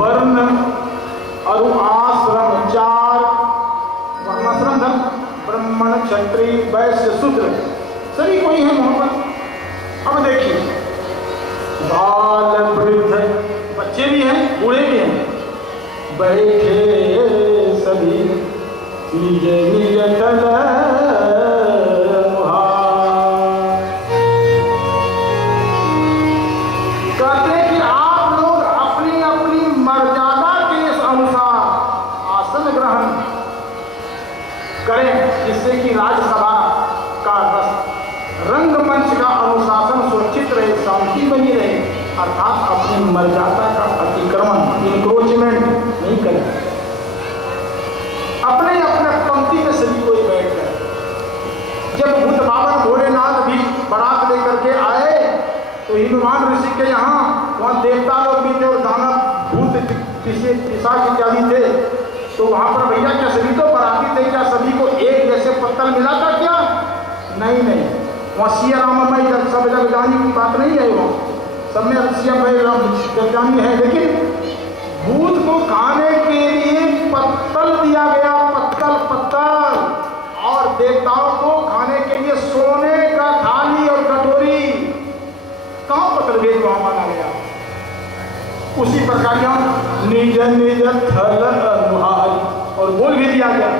वर्ण और आश्रम 4 वर्णाश्रम धर्म, ब्राह्मण क्षत्रिय वैश्य शूद्र सभी कोई है वहां पर। अब देखिए बाल वृद्ध, बच्चे भी हैं बूढ़े भी हैं, बैठे सभी निज निज तल कहते हैं कि आप लोग अपनी अपनी मर्यादा के अनुसार आसन ग्रहण करें, जिससे कि राज्यसभा का रंगमंच का अनुशासन सुरक्षित रहे, शांति बनी रहे, अर्थात अपनी मर्यादा का अतिक्रमण इंक्रोचमेंट नहीं करें। अपने अपने पंक्ति में सभी कोई बैठ गए। जब भूत बाबा भोलेनाथ भी बारात लेकर के आए तो हिंदुमान ऋषि के यहाँ वहाँ देवता लोग भी थे और दानव भूत पिशाच इत्यादि थे, तो वहाँ पर भैया क्या सभी तो बाराती थे, क्या सभी को एक जैसे पत्तल मिला था क्या? नहीं नहीं, वहाँ सिया राममय सब जग जानी की बात नहीं है, वहाँ सब में सिया जग जानी है, लेकिन भूत को खाने के लिए पत्तल दिया गया, पत्तल, और देवताओं को खाने के लिए सोने का थाली और कटोरी। कहाँ पत्तल भेद वहां माना गया? उसी प्रकार यहाँ निज निज थल अनुहारी और बोल भी दिया गया,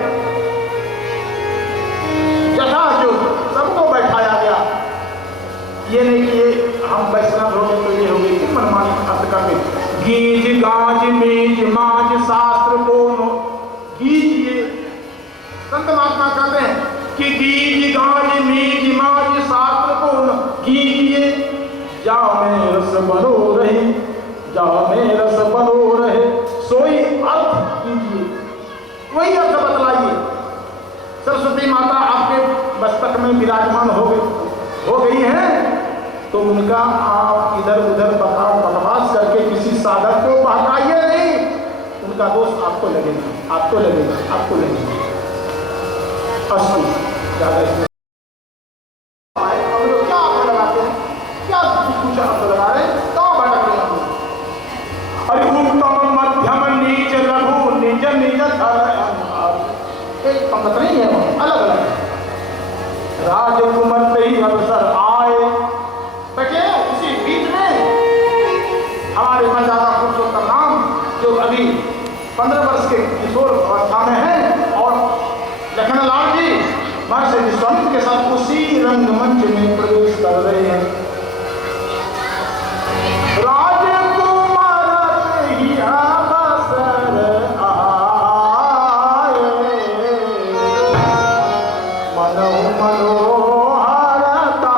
यथा जो सबको बैठाया गया। ये नहीं कि ये हम वैष्णव हो गए तो ये हो गई कि मनमानी अर्थ करते। गीज गाज मीज माज शास्त्र को गीज, ये संत महात्मा कहते हैं कि गीज गाज मीज माज शास्त्र को गीजिए, जाओ में रस बनो रहे, जाओ में रस बनो रहे, सोई अर्थ कीजिए, वही अर्थ बतलाइए। सरस्वती माता आपके मस्तक में विराजमान हो गई है, तो उनका आप इधर उधर बकवास करके किसी साधक को बहकाइए नहीं, उनका दोष आपको लगेगा, आपको लगेगा, आपको लगेगा। अस्तु, ज्यादा हम लोग क्या अर्थ लगाते हैं, क्या कुछ अर्थ लगा रहे हैं, कहाँ भटक रहे हैं? अरे उत्तम मध्यम नीच लघु निज निज एक पंक्ति नहीं है, अलग अलग। राजकुमार पे ही अवसर आए, देखिए उसी बीच में हमारे मर्यादा पुरुषोत्तम नाम जो अभी 15 वर्ष के किशोर अवस्था में है, और लखनलाल जी महर्षि विश्वामित्र के साथ उसी रंगमंच में प्रवेश कर रहे हैं। राजकुमार पे ही अवसर आए, मनो मनोहरता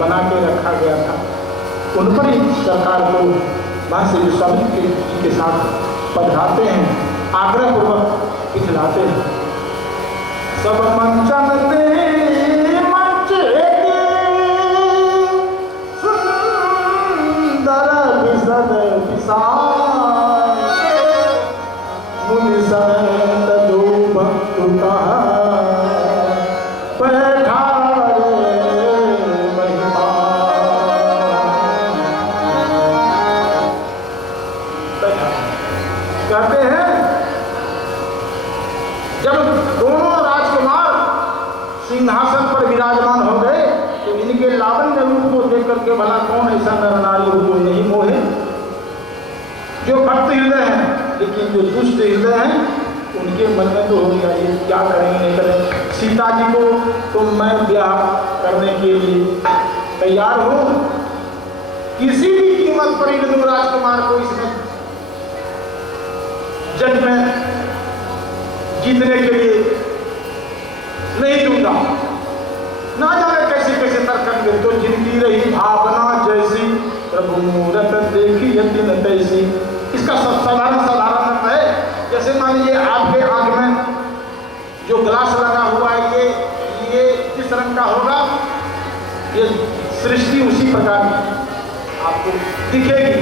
बना के रखा गया था, उन पर ही सरकार को महर्षि विश्वामित्र जी के साथ पधराते हैं, आग्रह पूर्वक इखलाते हैं। सब मंचन मंच सुंदर विशद विशाल मुनि समेत दो भक्तुता कहते हैं जब दोनों राजकुमार सिंहासन पर विराजमान हो गए तो इनके लावण्य रूप को देख करके भला कौन ऐसा नर नारी हो जो नहीं मोहे। जो भक्त हृदय हैं, लेकिन जो दुष्ट हृदय हैं उनके मन में तो हो गया ये क्या करेंगे नहीं करेंगे। सीता जी को तो मैं ब्याह करने के लिए तैयार हूँ, किसी भी कीमत पर इन दो राजकुमार को इसमें जन्म में जीतने के लिए नहीं दूंगा। ना जाने कैसे कैसे तर्क तो जिनकी रही भावना जैसी प्रभु मूरत देखी यति न तैसी। इसका साधारण अर्थ है, जैसे मान लीजिए आपके आंख में जो ग्लास लगा हुआ है ये किस रंग का होगा, ये सृष्टि उसी प्रकार की आपको दिखेगी।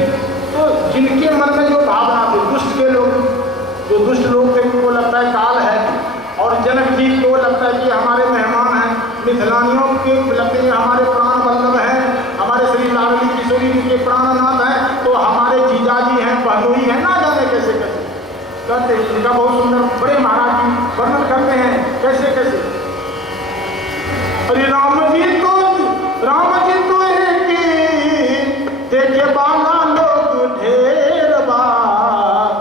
तो जिनके मन में जो भावना थी, दुष्ट के लोग, जो दुष्ट लोग थे उनको लगता है काल है, और जनक जी को लगता है कि हमारे मेहमान हैं, मिथिलानियों के लगते हैं हमारे प्राण बल्लभ हैं, हमारे श्री लाडली किशोरी जी के प्राणनाथ हैं, तो हमारे जीजाजी हैं, बहनोई हैं, ना जाने कैसे कैसे करते हैं। इनका बहुत सुंदर बड़े महाराज जी वर्णन करते हैं कैसे कैसे। अरे राम जी तो देखे बाला लोग ढेर बार,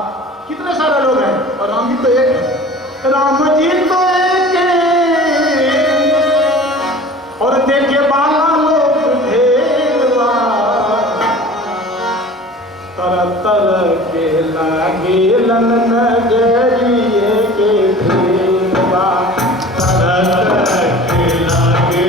कितने सारे लोग हैं और राम जी तो एक है। राम जी तो एक और देखे बाला लोग ढेर बार, तरह तरह के लागे लन नजरिए के ढेर बार, तरह तरह के लागे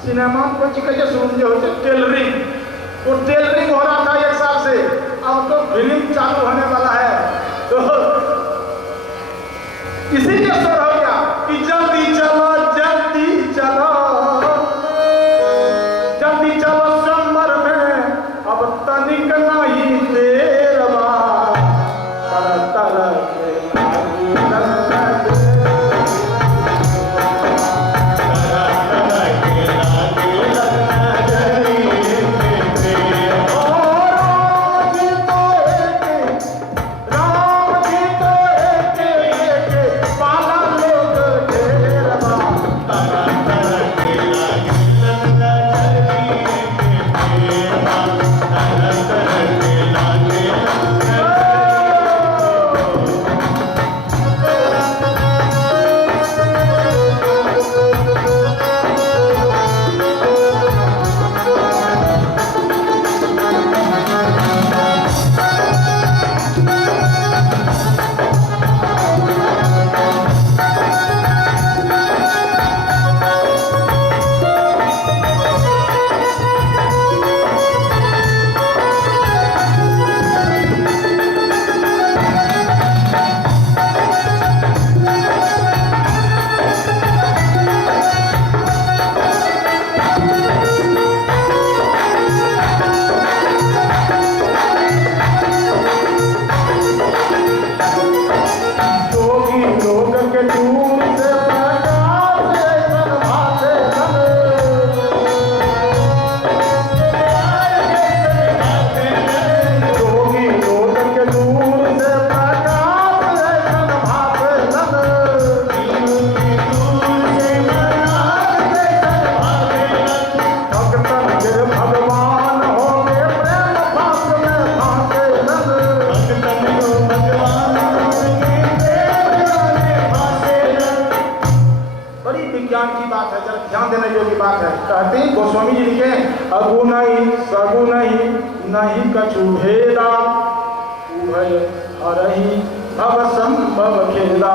सिनेमा को चिकन सुन जो टेलरिंग, वो टेलरिंग हो रहा था 1 साल से, अब तो फिल्म चालू होने वाला है, तो इसी के असर हो गया कि जल्दी चलो जल्दी चलो जल्दी चलो समर में, अब तनिक नहीं देर बाद, तरह तरह के बात है। कहते हैं गोस्वामी जी लिखे अगुण सगुण नहीं कछु भेदा उभय हरहि भव संभव खेदा।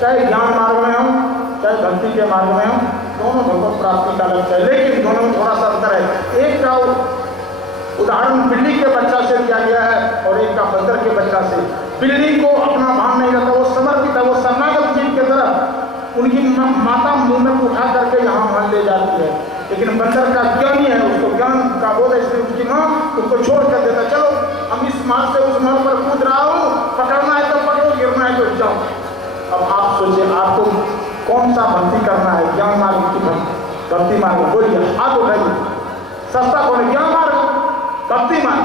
चाहे ज्ञान मार्ग में हम चाहे भक्ति के मार्ग में हम दोनों भगवत प्राप्ति का लक्ष्य है, लेकिन दोनों में थोड़ा सा अंतर है। एक का उदाहरण बिल्ली के बच्चा से दिया गया है और एक का बंदर के बच्चा से। बिल्ली को अपना भान नहीं रहता, वो समर्पित है, वो शरणागत जीव की तरह उनकी माता मुंह में उठा करके यहाँ मान ले जाती है। लेकिन बंदर का ज्ञानी है, उसको ज्ञान का बोध है, इसलिए उसकी माँ उसको छोड़ कर देता, चलो हम इस मार्ग से उस मार्ग पर कूद रहा हूँ, पकड़ना है तो पकड़ो, गिरना है तो जाओ। अब आप सोचिए आपको कौन सा भक्ति करना है, ज्ञान मार्ग की भक्ति मार्ग? बोलिए, हाथ उठाइए। सस्ता कौन है? ज्ञान मार्ग, भक्ति मार्ग,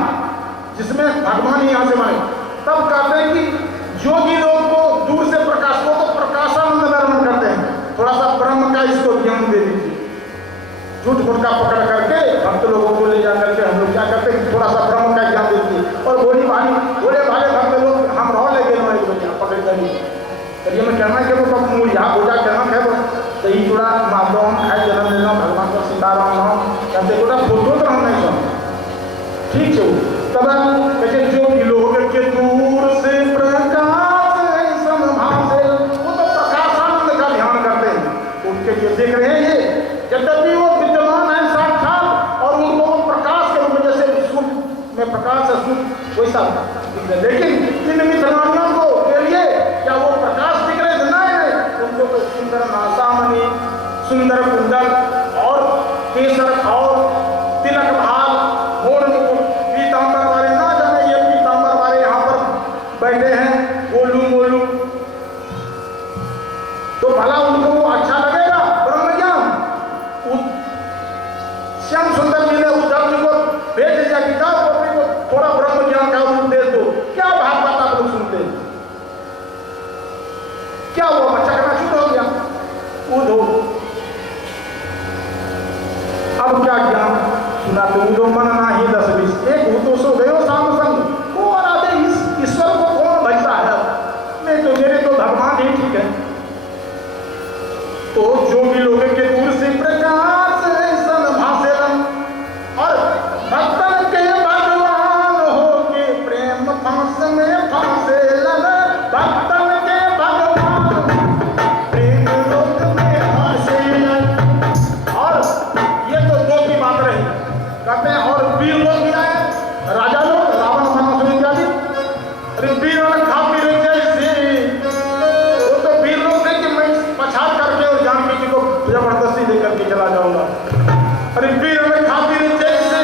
जिसमें भगवान यहाँ से माने। तब कहते हैं कि जोगी लोग को दूर से प्रकाश, वो तो प्रकाशानंद वर्णन करते हैं, थोड़ा सा ब्रह्म का इसको ज्ञान दे दीजिए। झूठ गुटका पकड़ करके भक्त लोगों को ले जा करके हम लोग क्या करते हैं, थोड़ा सा ब्रह्म का ज्ञान दे दीजिए। और भोले भाले भक्त लोग हम रह लेके पकड़ कर ये मैं कहना है कि वो कब मूल यहाँ पूजा करना है, वो सही जुड़ा माधव हम खाए जन्म लेना भगवान को सीताराम नाम कहते गोटा फोटो तो हम नहीं सुन ठीक है। तब कहते जो लोग के दूर से प्रकाश संभासे, वो तो प्रकाशानंद का ध्यान करते हैं, उनके जो देख रहे हैं ये यद्यपि वो विद्यमान है साक्षात और उनको वो प्रकाश के रूप में जैसे सूर्य में प्रकाश है सूर्य वैसा, लेकिन इन मिथुनानियों को के लिए क्या वो प्रकाश दिख रहे थे? नहीं, उनको तो सुंदर नासामणि, सुंदर कुंडल और केसर और तिलक भाग, मोड़ मुकुट, पीतांबर वाले, ना जाने ये पीतांबर वाले यहाँ पर बैठे हैं गोलू मोलू, तो भला उनको वो अच्छा लगेगा ब्रह्म ज्ञान? श्याम सुंदर जी ने उद्धव जी को भेज दिया कि जाओ को थोड़ा ब्रह्म ज्ञान का उपदेश दो। क्या भागवत आप लोग सुनते हैं? क्या हुआ? बच्चा करना शुरू हो गया, उधो अब क्या ज्ञान सुनाते? उधो मन नाही 10-20 एक उतो सो गयो साम संग, को आराधे ईश्वर को कौन भजता है? नहीं तो मेरे तो भगवान ही ठीक है। तो जो भी लोग के दूर से प्रकाश सन भासेलन और भक्तन के भगवान हो के प्रेम फांस में फांसेलन, भक्तन के भगवान प्रेम लोक में फांसेलन। और ये तो दो की बात रही, कहते हैं और वीर लोग भी आए, राजा लोग, रावण मनासुर इत्यादि। अरे वीर खा पी रहे जैसे, वो तो वीर लोग थे कि मैं पछाड़ करके और जानकी जी को जबरदस्ती लेकर के चला जाऊंगा। अरे वीर में खातिर जैसे,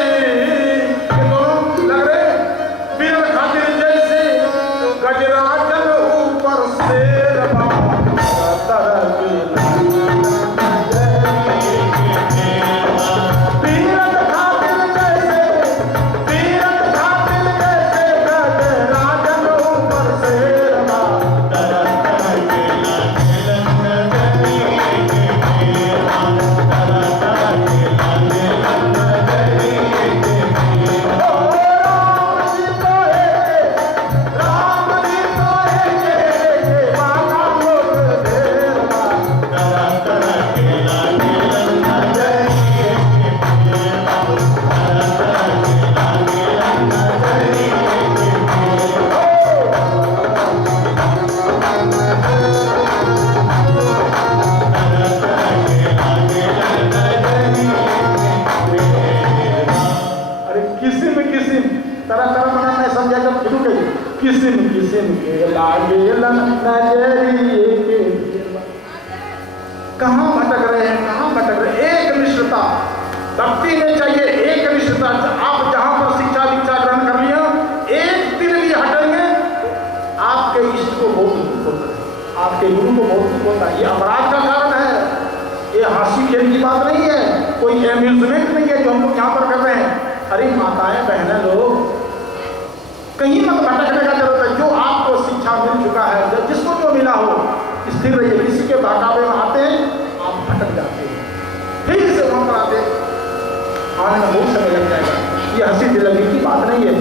ये दोनों लग रहे वीर में खातिर जैसे, गजराजन ऊपर से कहाँ भटक रहे हैं, कहाँ भटक रहे हैं? एक निष्ठता भक्ति में चाहिए, एक निष्ठता। आप जहाँ पर शिक्षा दीक्षा ग्रहण कर लिया, एक दिन भी हटेंगे आपके इष्ट को बहुत दुख होता है, आपके गुरु को बहुत दुख होता है। ये अपराध का कारण है, ये हंसी खेल की बात नहीं है, कोई एम्यूजमेंट नहीं है जो हम लोग यहाँ पर कर रहे हैं। अरे माताएं बहनें लोग, कहीं मत भटकने का जरूरत है। जो आपको शिक्षा मिल चुका है, जिसको जो मिला हो, स्थिर रहिए। किसी के बहकावे में आते हैं आप भटक जाते हैं, फिर से वहां पर आते आने में बहुत समय लग जाएगा। ये हंसी दिलगी की बात नहीं है।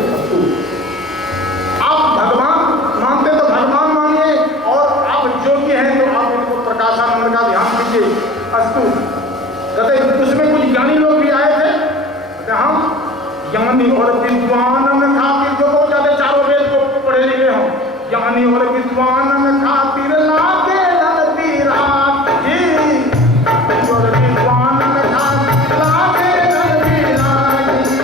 आप भगवान मानते तो भगवान मानिए, और आप योग्य हैं तो आप इनको प्रकाशानंद का ध्यान दीजिए। अस्तु कहते ज्ञानी और विद्वान खातिर, जो बहुत ज्यादा चारों वेद को पढ़े लिखे हों, ज्ञानी और विद्वान खातिर लागे रणवीराज जी, और विद्वान खातिर लागे रणवीराज जी,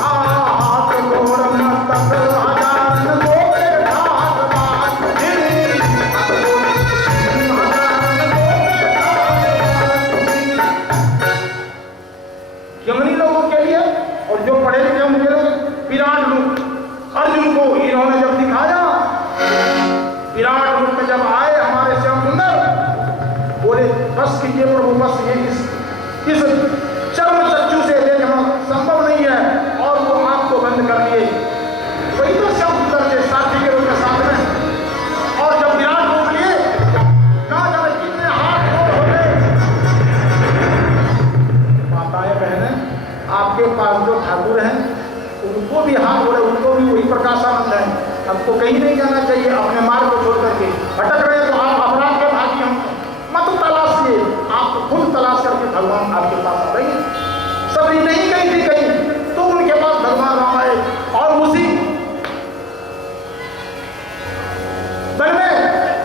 हाथ गोड़ मस्तक हजारन गोपे घाट बाज जी, ज्ञानी लोगों के लिए और जो पढ़े लिखे उनके लिए विराट रूप अर्जुन को इन्होंने जब दिखाया, विराट रूप में जब आए हमारे श्याम सुंदर, बोले बस कीजिए प्रभु, बस ये इस चर्म चक्षु से देखना संभव नहीं है, और वो आंख को बंद कर लिए। वही तो श्याम सुंदर के साथी के रूप में साथ में, और जब विराट रूप लिए ना जाने कितने हाथ हो गए। माताएं बहनें, आपके पास जो ठाकुर हैं उनको भी हाथ जोड़े, उनको भी वही प्रकाशानंद है। हमको कहीं नहीं जाना चाहिए अपने मार्ग को छोड़ करके। भटक रहे तो आप अपराध के भागी हम मत तलाशिए, आप खुद तलाश करके भगवान आपके पास आ रहे हैं। सबरी नहीं गई थी कहीं तो उनके पास भगवान राम आए, और उसी वन में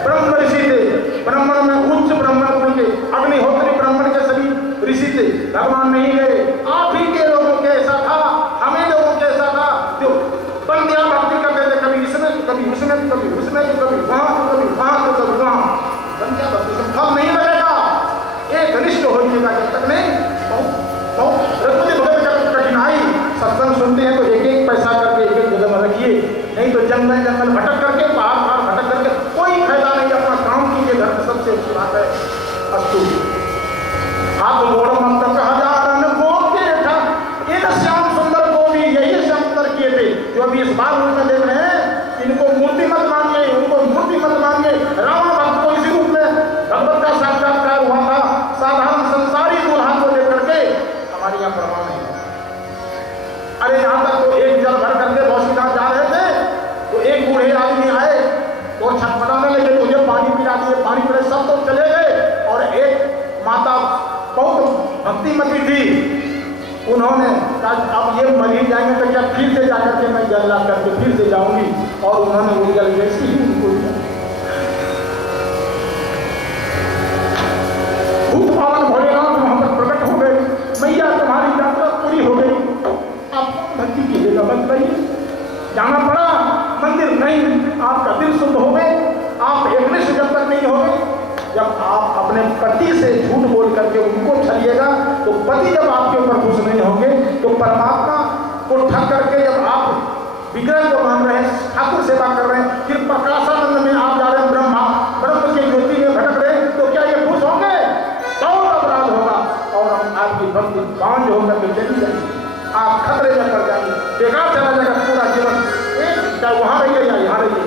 ब्रह्म ऋषि थे, ब्राह्मण में उच्च ब्राह्मण उनके अग्निहोत्री ब्राह्मण के सभी ऋषि थे। भगवान नहीं गए, आप ही के लोगों के ऐसा था, हमें लोगों के ऐसा था जो बंदिया भक्ति करते थे, कभी इसमें तो कभी उसमें तो कभी उसमें तो कभी वहां तो कभी वहां तो कभी वहां। बंदिया भक्ति से फल नहीं मिलेगा, एक घनिष्ठ होइएगा जब तक नहीं। बहुत रघुपति भगत जब कठिनाई सत्संग सुनते हैं तो एक एक पैसा करके एक एक जगह में रखिए, नहीं तो जंगल जंगल भटक करके, पहाड़ पहाड़ भटक करके कोई फायदा नहीं। अपना काम कीजिए, घर में सबसे अच्छी बात है। अस्तु हाथ गोड़ मस्तक हजारन गोपे घाट, इन श्याम सुंदर को भी यही श्याम सुंदर किए थे जो अभी इस बार में देख रहे हैं। इनको मूर्ति मत मानिए, उनको मूर्ति मत मानिए। रावण भक्त को इसी रूप में भगवत का साक्षात्कार हुआ था, साधारण संसारी दूल्हा को लेकर के। हमारे यहाँ प्रमाण है। अरे यहाँ तक तो एक जल भर करके बौसीनाथ जा रहे थे तो एक बूढ़े आदमी आए और छटपटाने लगे, मुझे पानी पिला दिए, पानी पिला, सब तो चले गए। और एक माता बहुत भक्तिमती थी, उन्होंने कहा अब ये मर ही जाएंगे तो क्या फिर से जाकर के मैं जल ला करके फिर से जाऊंगी, और उन्होंने वो जल जैसी ही उनको दिया। भूत पावन भोलेनाथ वहां पर प्रकट हो गए, मैया तुम्हारी यात्रा पूरी हो गई, आप भक्ति कीजिएगा, मत बताइए। जाना पड़ा मंदिर नहीं, आपका दिल शुद्ध हो गए, आप एकनिष्ठ जब तक नहीं हो गए। जब आप अपने पति से झूठ बोल करके उनको छलिएगा तो पति जब आपके ऊपर खुश नहीं होंगे तो परमात्मा को ठग करके जब आप विग्रह को मान रहे हैं, ठाकुर सेवा कर रहे हैं, फिर प्रकाशानंद में आप जा रहे हैं, ब्रह्म के ज्योति में भटक रहे हैं, तो क्या ये खुश होंगे? बहुत अपराध होगा और आपकी भक्ति बांझ होकर के चली जाएगी, आप खतरे में कर जाएंगे, बेकार चला जाएगा पूरा जीवन। एक चाहे वहां रहिए या यहाँ रहिए,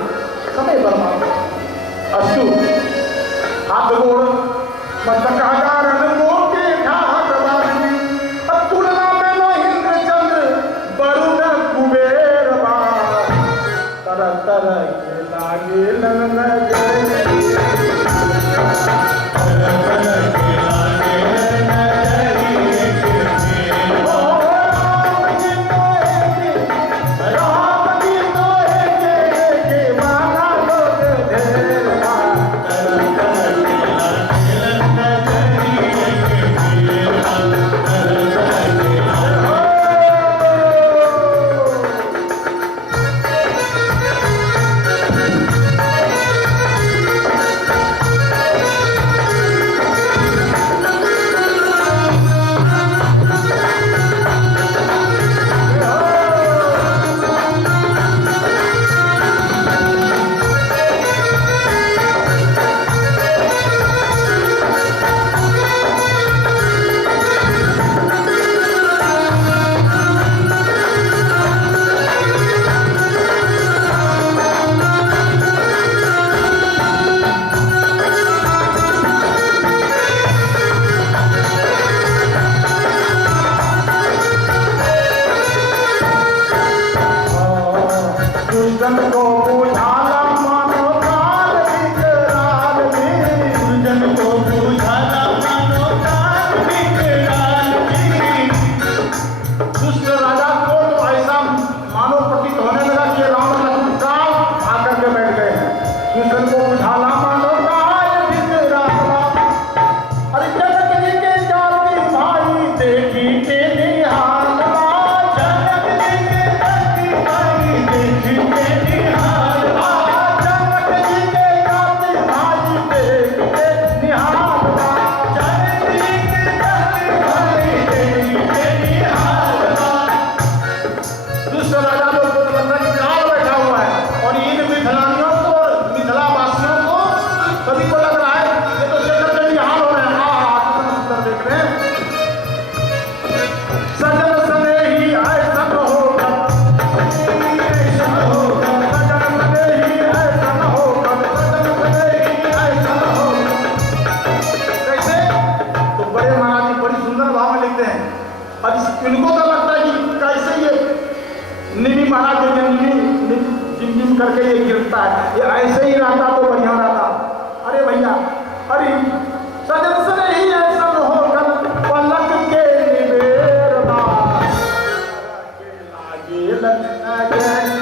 समय बर्बाद। अस्तु हाथ गोड़ मस्तक हजारन गोपे घाट बाजी, अब तुलना में महेंद्र चंद्र वरुण कुबेर बाज, तरह तरह के लागे नन राजा जिम जिम करके ये गिरता है, ये ऐसे ही रहता तो बढ़िया रहता। अरे भैया, अरे सजन से नहीं ऐसा होकर पलक के निबेर बार के लागे लग